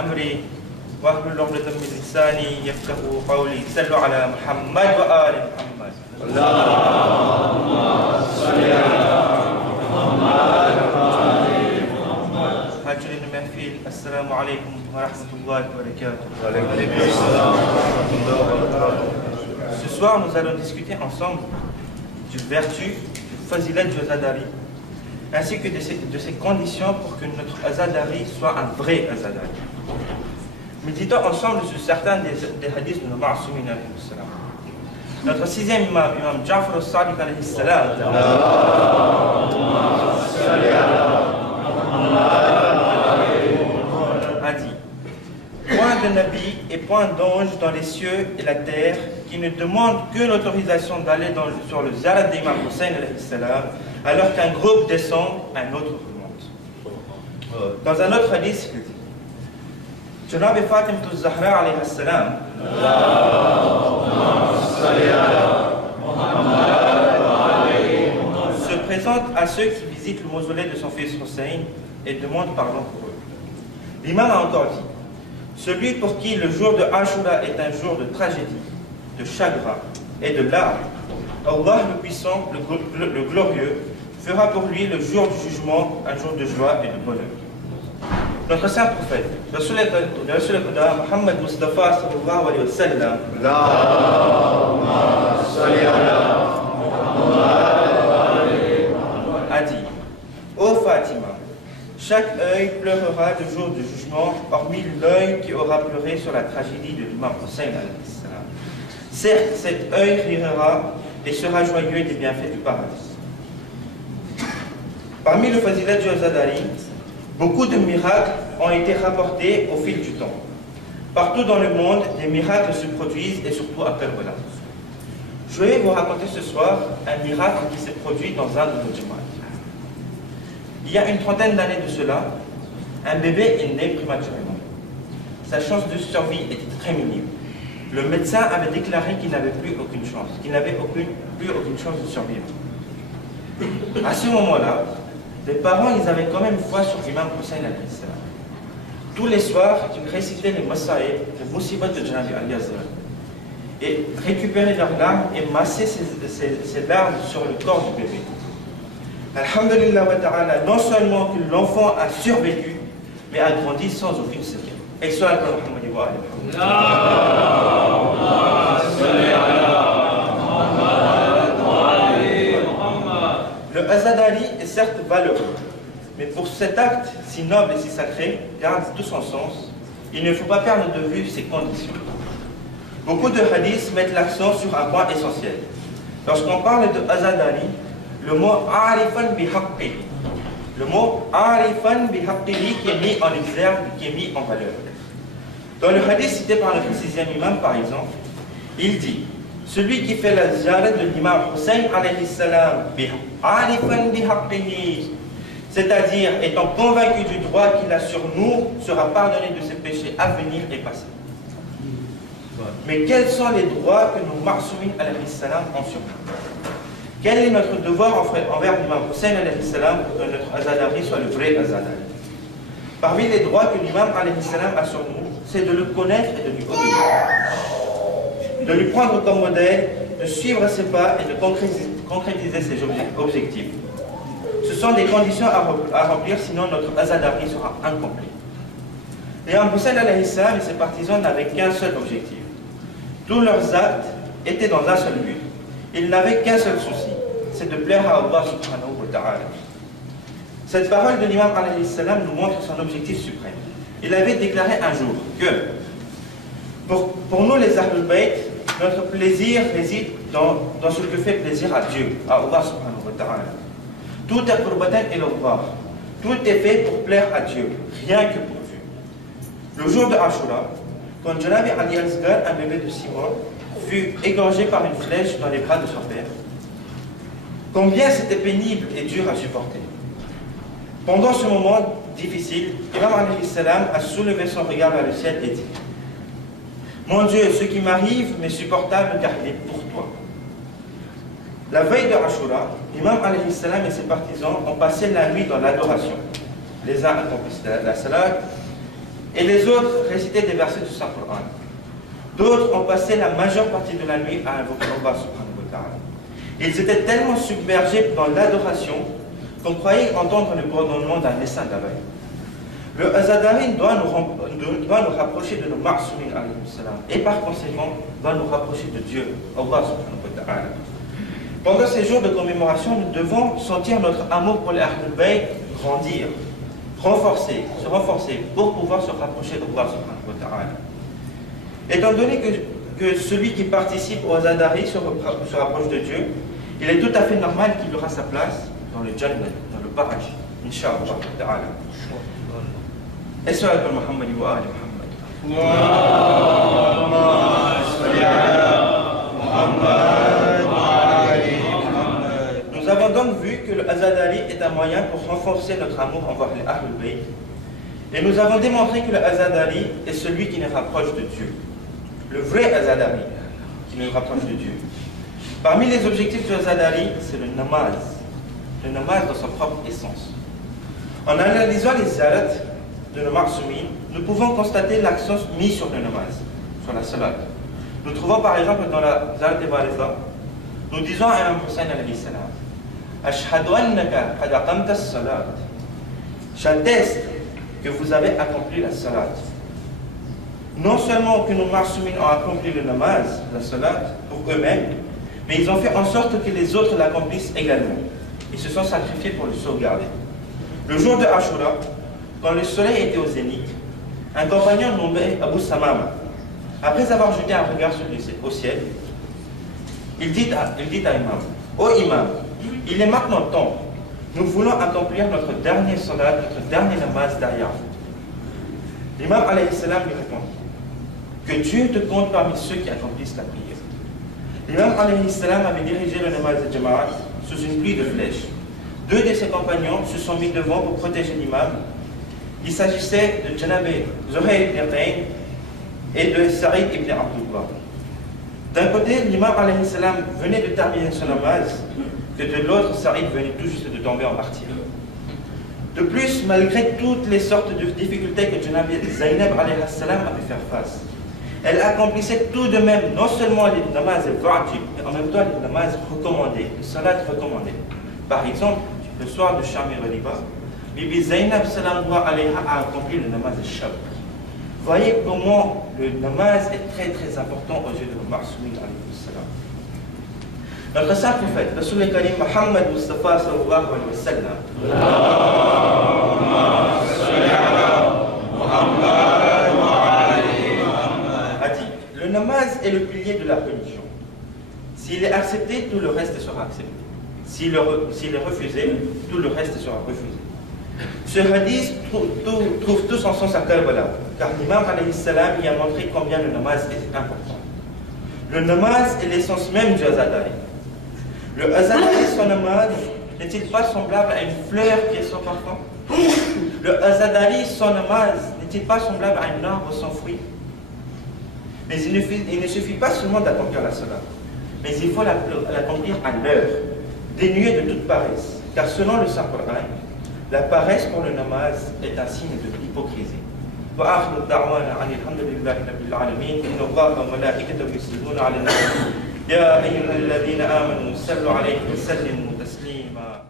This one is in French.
أمري واحلل عقدة من لساني يفقهوا قولي صلوا على محمد وآل محمد. اللهم صل على محمد وآل محمد. حاجر المحفل السلام عليكم ورحمة الله وبركاته. وعليكم السلام ورحمة الله وبركاته. Ce soir, nous allons discuter ensemble du vertu, du fazilat du Azadari, ainsi que de ses conditions pour que notre Azadari soit un vrai Azadari. Méditons ensemble sur certains des hadiths de nos Ma'asoumin alayhi salam. Notre sixième imam, Imam Ja'far al-Sadiq alayhi salam, a dit: point de nabi et point d'ange dans les cieux et la terre qui ne demandent que l'autorisation d'aller sur le ziyarat d'Imam Hussein alayhi salam, alors qu'un groupe descend, un autre remonte. Dans un autre hadith, il dit: Janab Fatim al-Zahra alayhi salam se présente à ceux qui visitent le mausolée de son fils Hussein et demande pardon pour eux. L'imam a encore dit: celui pour qui le jour de Ashura est un jour de tragédie, de chagrin et de larmes, Allah le puissant, le glorieux, fera pour lui le jour du jugement un jour de joie et de bonheur. Notre saint prophète, Rasul al-Quda, Muhammad Mustafa sallallahu alayhi wa sallam, a dit: ô Fatima, chaque œil pleurera le jour du jugement, hormis l'œil qui aura pleuré sur la tragédie de l'imam Hussein alayhi salam. Certes, cet œil rira et sera joyeux des bienfaits du paradis. Parmi le fazilat du Azadari, beaucoup de miracles ont été rapportés au fil du temps. Partout dans le monde, des miracles se produisent, et surtout à Karbala. Je vais vous raconter ce soir un miracle qui s'est produit dans un de nos djamats. Il y a une trentaine d'années de cela, un bébé est né prématurément. Sa chance de survie était très minime. Le médecin avait déclaré qu'il n'avait plus aucune chance, qu'il n'avait plus aucune chance de survivre. À ce moment-là, les parents, ils avaient quand même foi sur l'imam Hussein alayhi salam. Tous les soirs, ils récitaient les masaïb, les musibat de Janabi al-Yazir, et récupéraient leurs larmes et massaient ces larmes sur le corps du bébé. Alhamdulillah wa ta'ala, non seulement que l'enfant a survécu, mais a grandi sans aucune séquelle. Et soit la Muhammad wa Le Azadari est certes valeureux, mais pour cet acte si noble et si sacré, garde tout son sens, il ne faut pas perdre de vue ses conditions. Beaucoup de hadiths mettent l'accent sur un point essentiel. Lorsqu'on parle de Azadari, le mot arifan bihaqqihi, le mot arifan bihaqqihi qui est mis en exergue, qui est mis en valeur. Dans le hadith cité par le sixième imam par exemple, il dit: celui qui fait la ziyarat de l'imam Hussein alayhi salam arifan bihaqqihi, c'est-à-dire étant convaincu du droit qu'il a sur nous, sera pardonné de ses péchés à venir et passés. Mais quels sont les droits que nos Ma'asoumin alayhi salam ont sur nous? Quel est notre devoir envers l'imam Hussein alayhi salam pour que notre Azadari soit le vrai Azadari? Parmi les droits que l'imam alayhi salam a sur nous, c'est de le connaître et de lui obéir, de lui prendre comme modèle, de suivre ses pas et de concrétiser ses objectifs. Ce sont des conditions à remplir, sinon notre Azadari sera incomplet. L'imam Hussein alayhi salam et ses partisans n'avaient qu'un seul objectif. Tous leurs actes étaient dans un seul but. Ils n'avaient qu'un seul souci, c'est de plaire à Allah subhanahu wa ta'ala. Cette parole de l'imam alayhi salam nous montre son objectif suprême. Il avait déclaré un jour que pour nous les Ahlul Bayt, notre plaisir réside dans ce que fait plaisir à Dieu, à Allah subhanahu wa ta'ala. Tout est qurbatan ila Allah. Tout est fait pour plaire à Dieu, rien que pour Dieu. Le jour de Ashura, quand Janabi Ali al-Asghar, un bébé de 6 mois, fut égorgé par une flèche dans les bras de son père, combien c'était pénible et dur à supporter. Pendant ce moment difficile, Imam alayhi salam a soulevé son regard vers le ciel et dit: mon Dieu, ce qui m'arrive m'est supportable car il est pour toi. La veille de Ashura, l'imam alayhi salam et ses partisans ont passé la nuit dans l'adoration. Les uns accomplissent la salat, et les autres récitaient des versets du Saint-Coran. D'autres ont passé la majeure partie de la nuit à invoquer Allah subhanahu wa ta'ala. Ils étaient tellement submergés dans l'adoration qu'on croyait entendre le bourdonnement d'un essaim d'abeilles. Le Azadari doit nous rapprocher de nos Ma'soumin alayhi salam et par conséquent doit nous rapprocher de Dieu, Allah subhanahu wa ta'ala. Pendant ces jours de commémoration, nous devons sentir notre amour pour les Ahlul Bayt grandir, se renforcer pour pouvoir se rapprocher d'Allah subhanahu wa ta'ala. Étant donné que celui qui participe au Azadari se rapproche de Dieu, il est tout à fait normal qu'il aura sa place dans le Jannah, dans le paradis, Inch'Allah ta'ala. Et sur Muhammad wa Ali Muhammad. Nous avons donc vu que le Azadari est un moyen pour renforcer notre amour envers les Ahlul Bayt. Et nous avons démontré que le Azadari est celui qui nous rapproche de Dieu. Le vrai Azadari qui nous rapproche de Dieu. Parmi les objectifs du Azadari, c'est le namaz. Le namaz dans sa propre essence. En analysant les zalat de nos Ma'soumin, nous pouvons constater l'accent mis sur le namaz, sur la salat. Nous trouvons par exemple dans la zalat de Baritha, nous disons à Imam Hussein alayhi salam, Ashhadu annaka qad aqamta as-salat. J'atteste que vous avez accompli la salat. Non seulement que nos Ma'soumin ont accompli le namaz, la salat, pour eux-mêmes, mais ils ont fait en sorte que les autres l'accomplissent également. Ils se sont sacrifiés pour le sauvegarder. Le jour de Ashura, quand le soleil était au zénith, un compagnon nommé Abu Samama, après avoir jeté un regard au ciel, il dit à Imam, ô Imam, il est maintenant temps, nous voulons accomplir notre dernier salat, notre dernier namaz derrière vous. L'imam alayhi salam lui répond, que Dieu te compte parmi ceux qui accomplissent la prière. L'imam alayhi salam avait dirigé le namaz de Jama'at sous une pluie de flèches. Deux de ses compagnons se sont mis devant pour protéger l'imam. Il s'agissait de Janabé Zuhayr ibn Qayn et de Sa'id ibn Abdullah. D'un côté, l'imam alayhi salam venait de terminer son namaz, que de l'autre, Sa'id venait tout juste de tomber en martyr. De plus, malgré toutes les sortes de difficultés que Janabé Zainab alayhi salam avait fait face, elle accomplissait tout de même non seulement les namaz wajib, mais en même temps les namaz recommandés, les salats recommandés. Par exemple, le soir de Shami Ghaliba, Bibi Zainab salam alayha a accompli le namaz al-Shab. Voyez comment le namaz est très très important aux yeux de nos Ma'soumin alayhi salam. Notre saint prophète, Rasul al-Karim Muhammad Mustafa sallallahu alayhi wa sallam, a dit, le namaz est le pilier de la religion. S'il est accepté, tout le reste sera accepté. S'il est refusé, tout le reste sera refusé. Ce hadith trouve tout son sens à Karbala, car l'imam alayhi salam y a montré combien le namaz est important. Le namaz est l'essence même du Azadari. Le Azadari, son namaz, n'est-il pas semblable à une fleur qui est sans parfum? Le Azadari, son namaz, n'est-il pas semblable à un arbre sans fruits? Mais il ne suffit pas seulement d'accomplir la salat, mais il faut l'accomplir à l'heure, dénué de toute paresse, car selon le Saint-Coran, la paresse pour le namaz est un signe de l'hypocrisie. وآخر الدعوانا عن الحمد لله رب العالمين إن الله وملائكته يصلون على النبي يا أيها الذين آمنوا صلوا عليه وسلموا تسليما